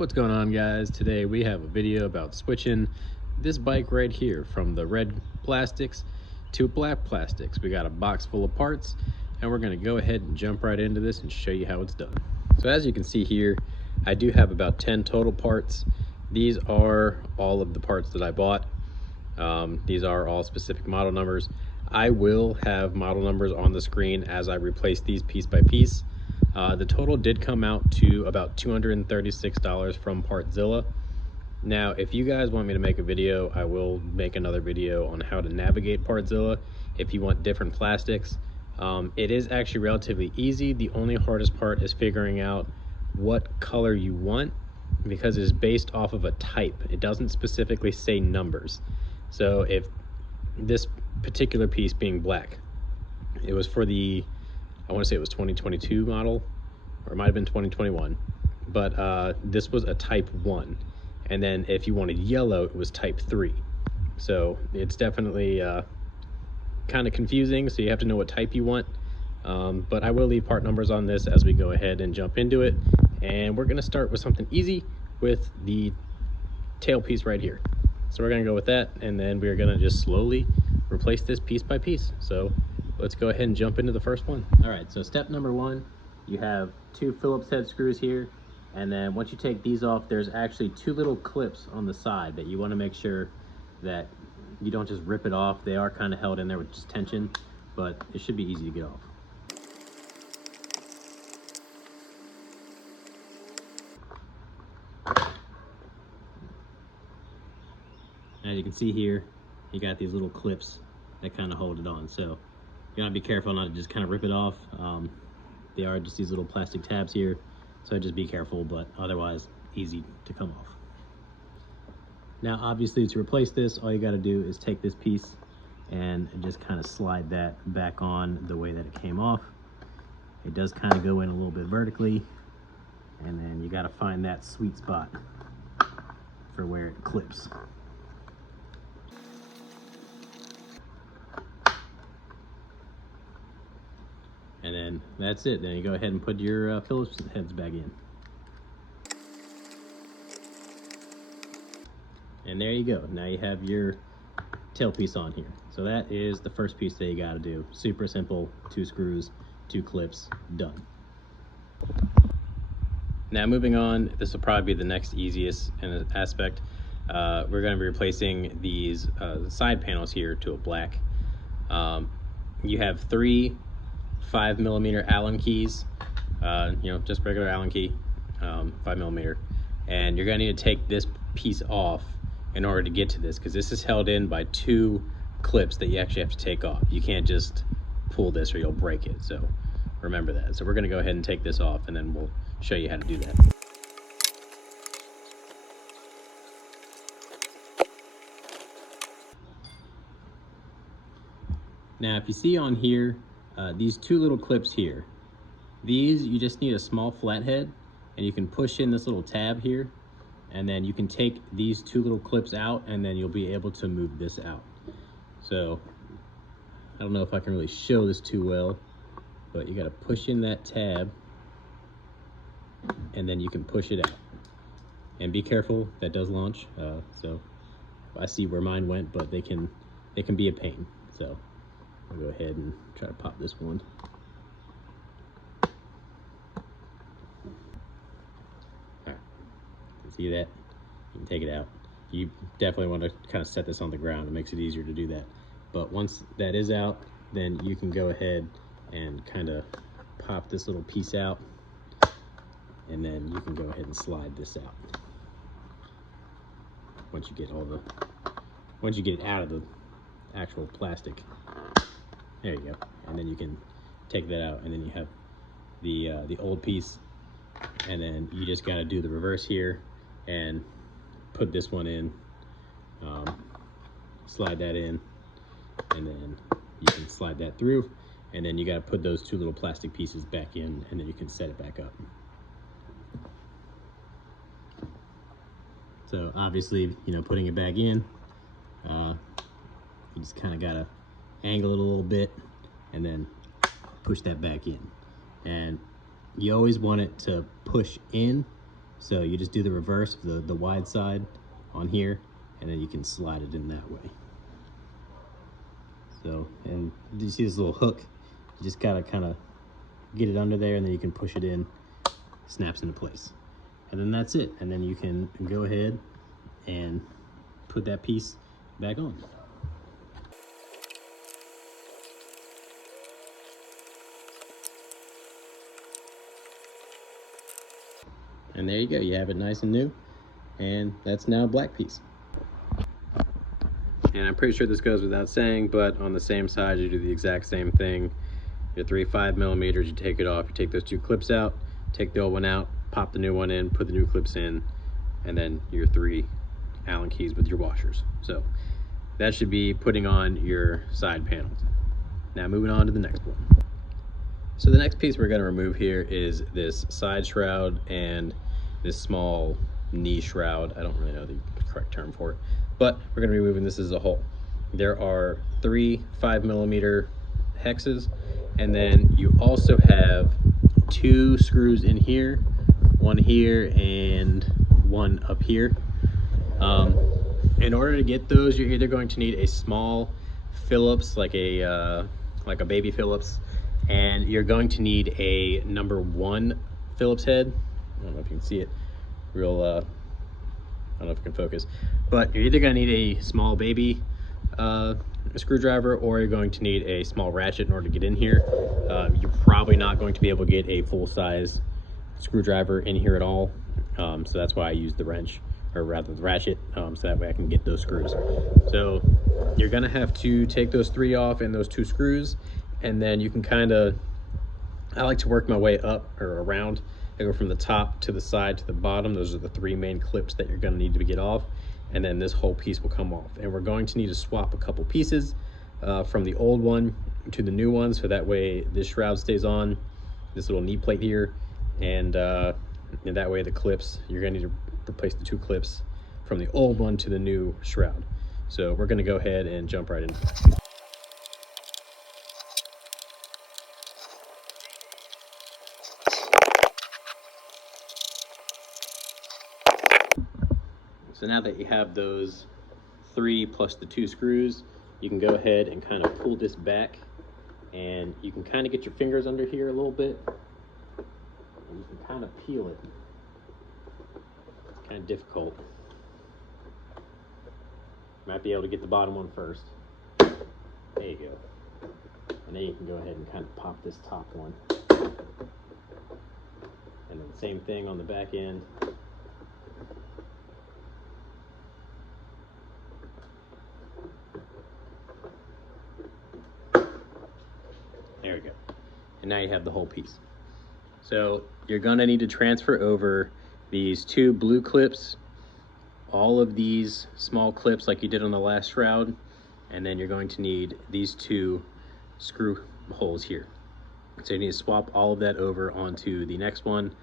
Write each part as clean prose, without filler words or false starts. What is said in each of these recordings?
What's going on, guys? Today we have a video about switching this bike right here from the red plastics to black plastics. We got a box full of parts and we're going to go ahead and jump right into this and show you how it's done. So as you can see here, I do have about 10 total parts. These are all of the parts that I bought. These are all specific model numbers. I will have model numbers on the screen as I replace these piece by piece. The total did come out to about $236 from Partzilla. Now, if you guys want me to make a video, I will make another video on how to navigate Partzilla if you want different plastics. It is actually relatively easy. The only hardest part is figuring out what color you want, because it is based off of a type. It doesn't specifically say numbers. So if this particular piece being black, it was for the, I want to say it was 2022 model, or it might have been 2021, but this was a type 1. And then if you wanted yellow, it was type 3. So it's definitely kind of confusing, so you have to know what type you want. But I will leave part numbers on this as we go ahead and jump into it. And we're gonna start with something easy with the tail piece right here. So we're gonna go with that, and then we're gonna just slowly replace this piece by piece. So let's go ahead and jump into the first one. All right, so step number 1, you have 2 Phillips head screws here. And then once you take these off, there's actually 2 little clips on the side that you want to make sure that you don't just rip it off. They are kind of held in there with just tension, but it should be easy to get off. As you can see here, you got these little clips that kind of hold it on. So you gotta be careful not to just kind of rip it off. They are just these little plastic tabs here. So just be careful, but otherwise easy to come off. Now, obviously, to replace this, all you got to do is take this piece and just kind of slide that back on the way that it came off. It does kind of go in a little bit vertically, and then you got to find that sweet spot for where it clips. And then that's it. Then you go ahead and put your Phillips heads back in. And there you go. Now you have your tailpiece on here. So that is the first piece that you got to do. Super simple. 2 screws, 2 clips, done. Now moving on, this will probably be the next easiest aspect. We're going to be replacing these side panels here to a black. You have 3 5mm Allen keys, just regular Allen key, 5mm, and you're gonna need to take this piece off in order to get to this, because this is held in by 2 clips that you actually have to take off. You can't just pull this or you'll break it, so remember that. So we're gonna go ahead and take this off, and then we'll show you how to do that. Now if you see on here, these 2 little clips here, these you just need a small flathead, and you can push in this little tab here, and then you can take these 2 little clips out, and then you'll be able to move this out. So I don't know if I can really show this too well, but you got to push in that tab, and then you can push it out. And be careful, that does launch. So I see where mine went, but they can be a pain. So I'll go ahead and try to pop this one. Alright, see that? You can take it out. You definitely want to kind of set this on the ground. It makes it easier to do that. But once that is out, then you can go ahead and kind of pop this little piece out, and then you can go ahead and slide this out. Once you get it out of the actual plastic. There you go. And then you can take that out, and then you have the old piece, and then you just got to do the reverse here and put this one in, slide that in, and then you can slide that through, and then you got to put those 2 little plastic pieces back in, and then you can set it back up. So obviously, putting it back in, you just kind of got to angle it a little bit and then push that back in. And you always want it to push in So you just do the reverse of the wide side on here, and then you can slide it in that way. So, and you see this little hook? You just gotta kind of get it under there, and then you can push it in, snaps into place. And then that's it. And then you can go ahead and put that piece back on. And there you go, you have it nice and new, and that's now a black piece. And I'm pretty sure this goes without saying, but on the same side you do the exact same thing. Your 3 5mm, you take it off, you take those 2 clips out, take the old one out, pop the new one in, put the new clips in, and then your 3 Allen keys with your washers. So that should be putting on your side panels. Now moving on to the next one. So the next piece we're going to remove here is this side shroud and this small knee shroud. I don't really know the correct term for it, but we're going to be removing this as a whole. There are 3 5mm hexes, and then you also have 2 screws in here, one here and one up here. In order to get those, you're either going to need a small Phillips, like a baby Phillips, and you're going to need a #1 Phillips head. I don't know if you can see it real, I don't know if it can focus, but you're either going to need a small baby screwdriver, or you're going to need a small ratchet in order to get in here. You're probably not going to be able to get a full-size screwdriver in here at all, so that's why I use the wrench, or rather the ratchet, so that way I can get those screws. So you're going to have to take those 3 off and those 2 screws, and then you can kind of, I like to work my way up or around. I go from the top to the side to the bottom. Those are the 3 main clips that you're going to need to get off, and then this whole piece will come off. And we're going to need to swap a couple pieces from the old one to the new one, so that way this shroud stays on, this little knee plate here, and that way the clips, you're going to need to replace the 2 clips from the old one to the new shroud. So we're going to go ahead and jump right in. So now that you have those 3 plus the 2 screws, you can go ahead and kind of pull this back, and you can kind of get your fingers under here a little bit, and you can kind of peel it. It's kind of difficult. You might be able to get the bottom one first. There you go. And then you can go ahead and kind of pop this top one. And then same thing on the back end. There we go. And now you have the whole piece. So you're gonna need to transfer over these 2 blue clips, all of these small clips like you did on the last shroud, and then you're going to need these 2 screw holes here. So you need to swap all of that over onto the next one,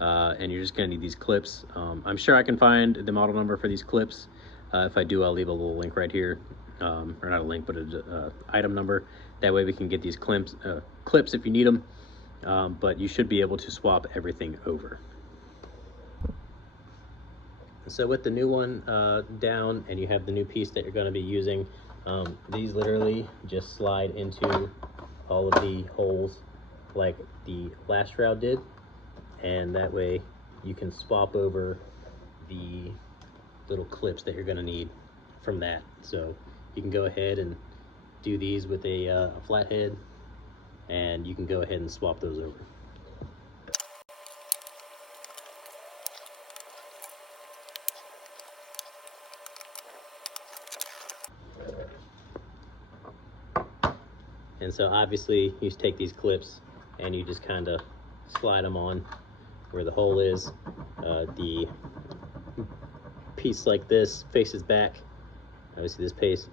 and you're just gonna need these clips. I'm sure I can find the model number for these clips. If I do, I'll leave a little link right here. Or not a link, but an item number. That way we can get these clips if you need them, but you should be able to swap everything over. So with the new one down, and you have the new piece that you're going to be using, these literally just slide into all of the holes like the last shroud did, and that way you can swap over the little clips that you're going to need from that. So you can go ahead and do these with a flathead, and you can go ahead and swap those over. And so obviously you take these clips and you just kind of slide them on where the hole is. The piece like this faces back. Obviously this piece,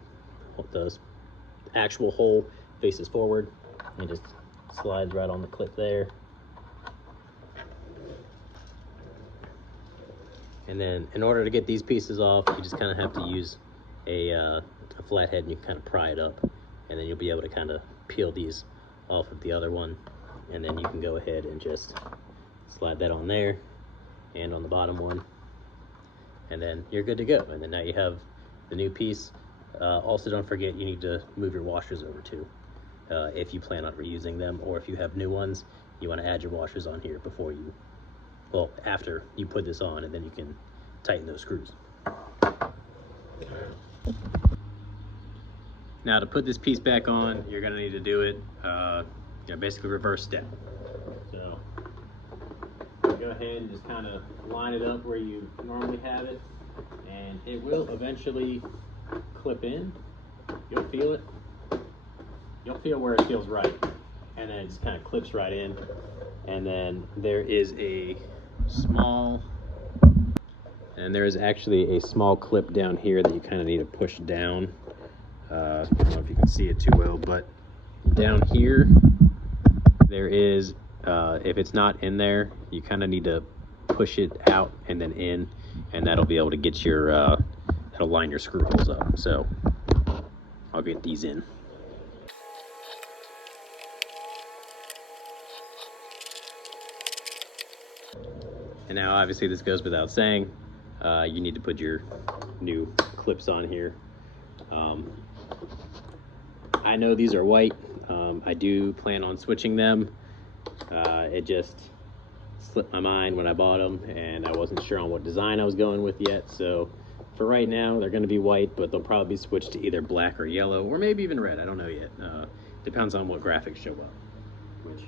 the actual hole faces forward, and just slides right on the clip there. And then in order to get these pieces off, you just kind of have to use a flathead, and you kind of pry it up, and then you'll be able to kind of peel these off of the other one, and then you can go ahead and just slide that on there, and on the bottom one, and then you're good to go. And then now you have the new piece. Also, don't forget you need to move your washers over too, if you plan on reusing them, or if you have new ones, you want to add your washers on here before you, well, after you put this on, and then you can tighten those screws. Now to put this piece back on, you're gonna need to do it, basically reverse step. So go ahead and just kind of line it up where you normally have it, and it will eventually clip in. You'll feel it. You'll feel where it feels right, and then it just kind of clips right in. And then there is a small, and there is actually a small clip down here that you kind of need to push down. I don't know if you can see it too well, but down here there is, if it's not in there, you kind of need to push it out and then in, and that'll be able to get your, that'll line your screw holes up. So I'll get these in. And now obviously this goes without saying, you need to put your new clips on here. I know these are white. I do plan on switching them. It just slipped my mind when I bought them, and I wasn't sure on what design I was going with yet. So for right now, they're going to be white, but they'll probably be switched to either black or yellow, or maybe even red. I don't know yet. Depends on what graphics show up, which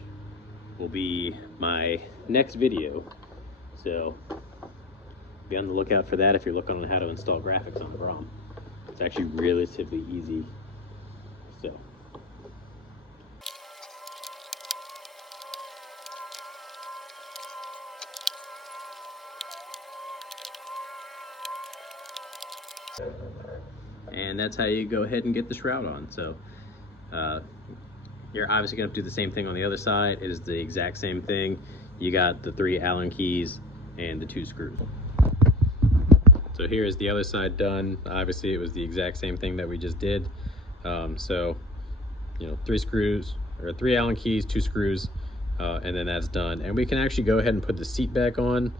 will be my next video. So be on the lookout for that if you're looking on how to install graphics on the Grom. It's actually relatively easy. So and that's how you go ahead and get the shroud on. So you're obviously going to do the same thing on the other side. It is the exact same thing. You got the 3 Allen keys and the 2 screws. So here is the other side done. Obviously it was the exact same thing that we just did. So 3 screws, or 3 Allen keys, 2 screws, and then that's done. And we can actually go ahead and put the seat back on.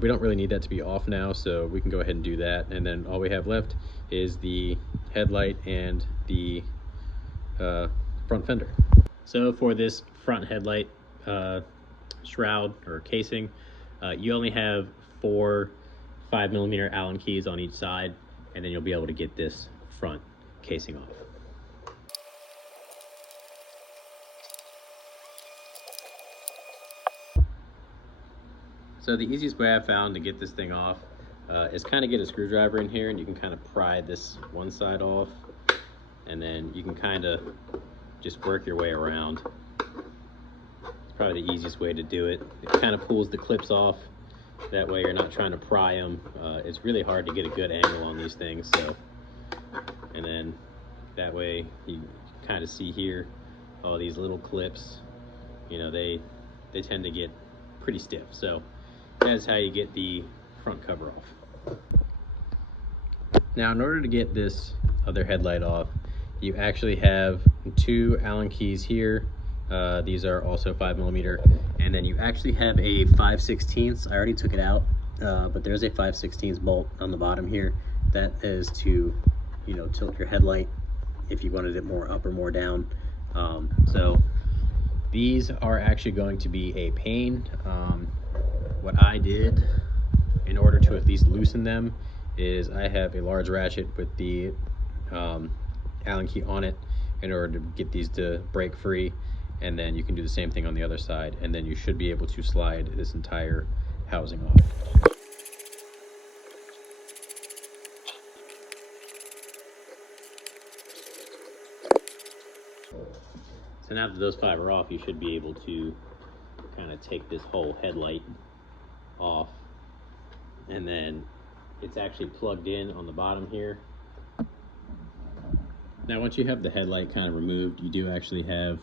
We don't really need that to be off now, so we can go ahead and do that. And then all we have left is the headlight and the front fender. So for this front headlight shroud or casing, you only have 4 5mm Allen keys on each side, and then you'll be able to get this front casing off. So the easiest way I've found to get this thing off is kind of get a screwdriver in here, and you can kind of pry this one side off, and then you can kind of just work your way around. It's probably the easiest way to do it. It kind of pulls the clips off. That way you're not trying to pry them. It's really hard to get a good angle on these things. So, and then that way you kind of see here all these little clips. They tend to get pretty stiff. So that's how you get the front cover off. Now, in order to get this other headlight off, you actually have 2 Allen keys here. These are also 5mm, and then you actually have a 5/16. I already took it out, but there's a 5/16 bolt on the bottom here. That is to, tilt your headlight if you wanted it more up or more down. So these are actually going to be a pain. What I did in order to at least loosen them is I have a large ratchet with the Allen key on it in order to get these to break free, and then you can do the same thing on the other side, and then you should be able to slide this entire housing off. So now that those 5 are off, you should be able to kind of take this whole headlight off, and then it's actually plugged in on the bottom here. Now once you have the headlight kind of removed, you do actually have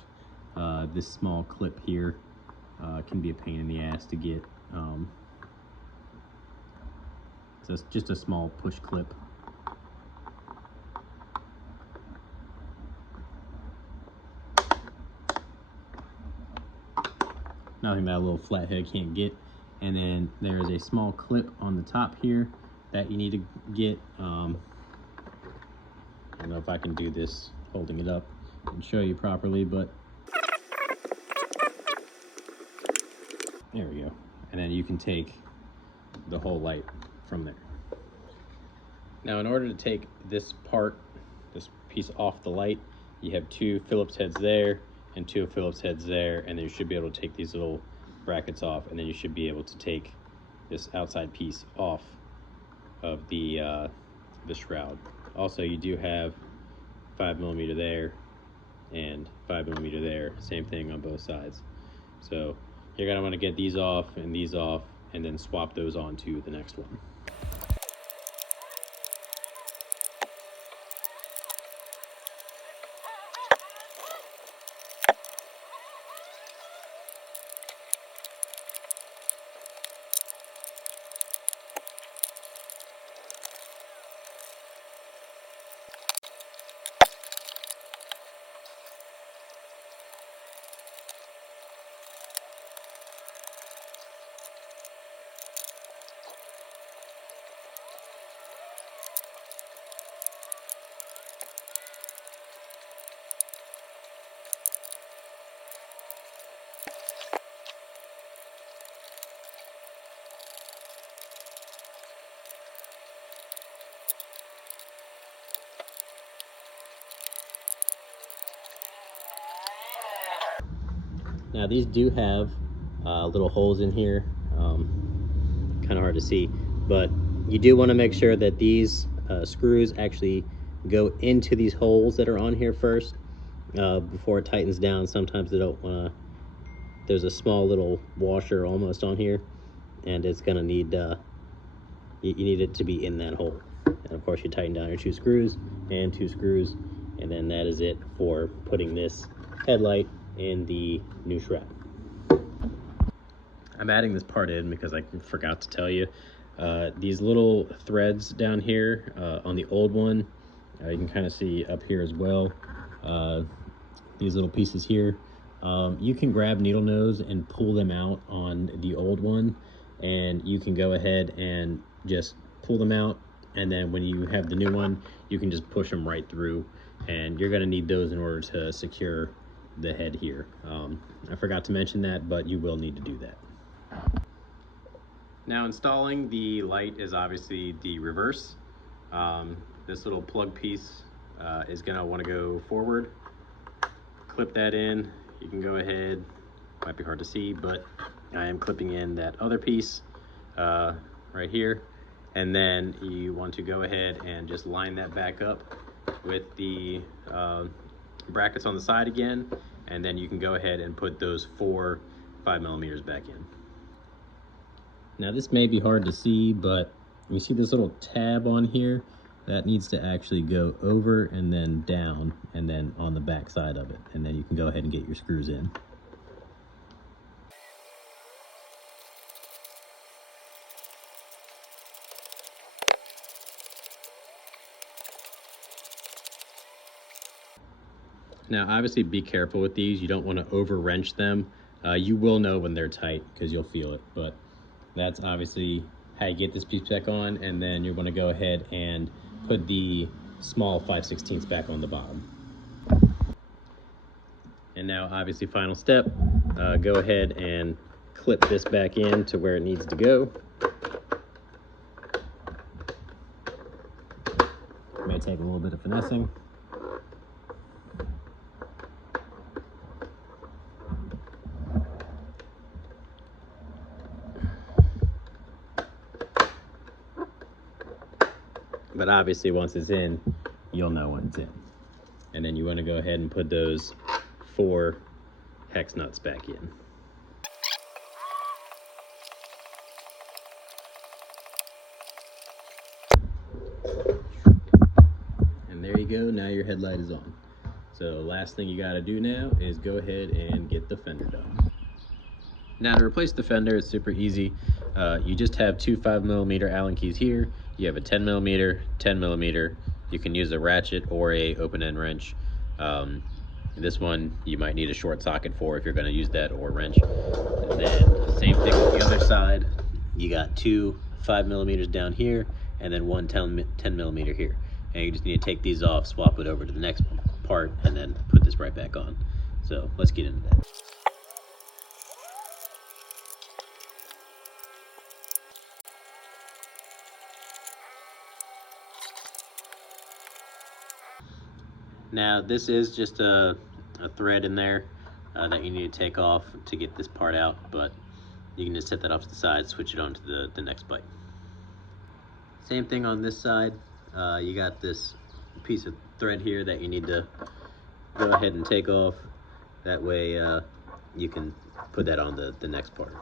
this small clip here. It can be a pain in the ass to get. So it's just a small push clip. Nothing that a little flathead can't get. And then there is a small clip on the top here that you need to get. I don't know if I can do this holding it up and show you properly, but there we go. And then you can take the whole light from there. Now, in order to take this piece off the light, you have 2 Phillips heads there and 2 Phillips heads there, and then you should be able to take these little brackets off, and then you should be able to take this outside piece off of the shroud. Also, you do have 5mm there and 5mm there, same thing on both sides. So you're gonna want to get these off, and then swap those onto the next one. Now these do have little holes in here, kind of hard to see, but you do want to make sure that these screws actually go into these holes that are on here first before it tightens down. Sometimes they don't want to. There's a small little washer almost on here, and it's gonna need you need it to be in that hole. And of course you tighten down your 2 screws and 2 screws, and then that is it for putting this headlight in the new shroud. I'm adding this part in because I forgot to tell you, these little threads down here on the old one, you can kind of see up here as well, these little pieces here, you can grab needle nose and pull them out on the old one, and you can go ahead and just pull them out, and then when you have the new one, you can just push them right through, and you're going to need those in order to secure the head here. I forgot to mention that, but you will need to do that. Now, installing the light is obviously the reverse. This little plug piece is going to want to go forward. Clip that in. You can go ahead, might be hard to see, but I am clipping in that other piece right here, and then you want to go ahead and just line that back up with the brackets on the side again, and then you can go ahead and put those 4 5mm back in. Now this may be hard to see, but you see this little tab on here that needs to actually go over and then down and then on the back side of it, and then you can go ahead and get your screws in. Now obviously be careful with these. You don't want to over wrench them. You will know when they're tight because you'll feel it, but that's obviously how you get this piece back on, and then you want to go ahead and put the small 5/16 back on the bottom. And now obviously final step, go ahead and clip this back in to where it needs to go. It may take a little bit of finessing. But obviously once it's in, you'll know when it's in. And then you want to go ahead and put those 4 hex nuts back in. And there you go, now your headlight is on. So last thing you got to do now is go ahead and get the fender done. Now to replace the fender, it's super easy. You just have 2 5mm Allen keys here. You have a 10mm, 10mm. You can use a ratchet or a open end wrench. This one you might need a short socket for if you're going to use that, or wrench. And then same thing with the other side. You got two 5mm down here, and then one 10mm here. And you just need to take these off, swap it over to the next part, and then put this right back on. So let's get into that. Now this is just a thread in there that you need to take off to get this part out, but you can just set that off to the side, switch it on to the next bike. Same thing on this side. You got this piece of thread here that you need to go ahead and take off. That way you can put that on the next part.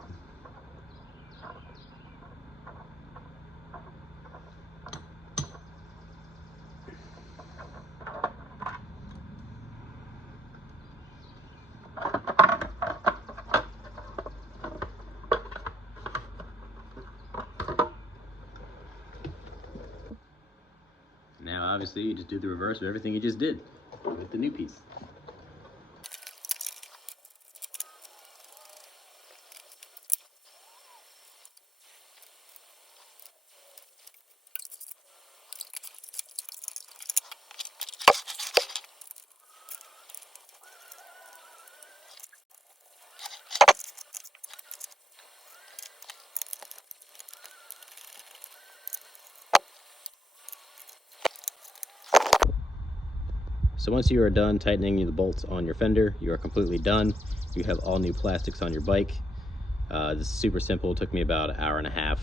Now obviously you just do the reverse of everything you just did with the new piece. So once you are done tightening the bolts on your fender, you are completely done. You have all new plastics on your bike. This is super simple. It took me about an hour and a half.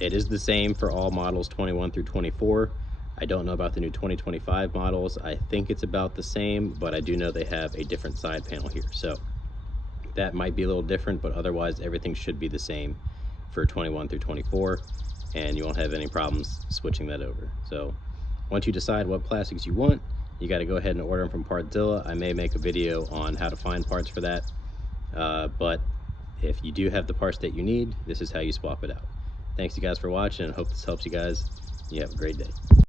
It is the same for all models 21 through 24. I don't know about the new 2025 models. I think it's about the same, but I do know they have a different side panel here. So that might be a little different, but otherwise everything should be the same for 21 through 24, and you won't have any problems switching that over. So once you decide what plastics you want, you got to go ahead and order them from Partzilla. I may make a video on how to find parts for that, but if you do have the parts that you need, this is how you swap it out. Thanks you guys for watching, and hope this helps you guys. You have a great day.